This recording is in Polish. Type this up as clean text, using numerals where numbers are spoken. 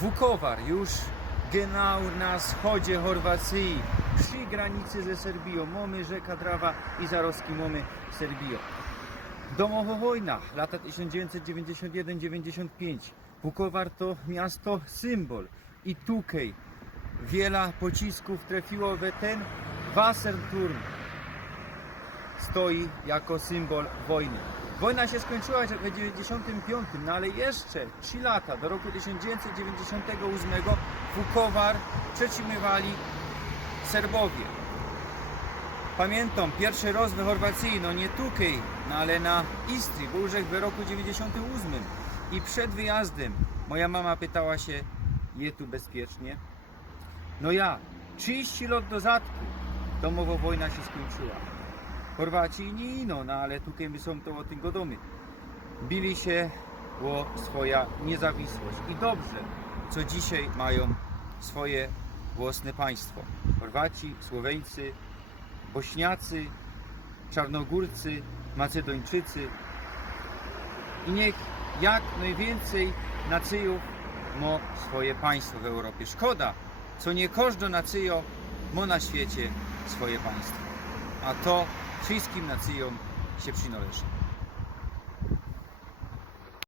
Vukovar już genau na wschodzie Chorwacji, przy granicy ze Serbią. Mamy rzeka Drava i zaroski mamy Serbią. Domowa wojna, lata 1991-95. Vukovar to miasto symbol. I tutaj wiele pocisków trafiło w ten Wasserturm. Stoi jako symbol wojny. Wojna się skończyła w 1995, no ale jeszcze 3 lata, do roku 1998, Vukovar przetrzymywali Serbowie. Pamiętam pierwszy raz w Chorwacji, no nie tutaj, no ale na Istrii, był już w roku 98. I przed wyjazdem moja mama pytała się, je tu bezpiecznie? No ja, 30 lat do zadku, domowa wojna się skończyła. Chorwaci nie ino, no ale tutaj my są to o tym godomy. Bili się o swoja niezawisłość. I dobrze, co dzisiaj mają swoje własne państwo. Chorwaci, Słoweńcy, Bośniacy, Czarnogórcy, Macedończycy. I niech jak najwięcej nacjów ma swoje państwo w Europie. Szkoda, co nie każda nacja ma na świecie swoje państwo. A to wszystkim nacjom się przynależy.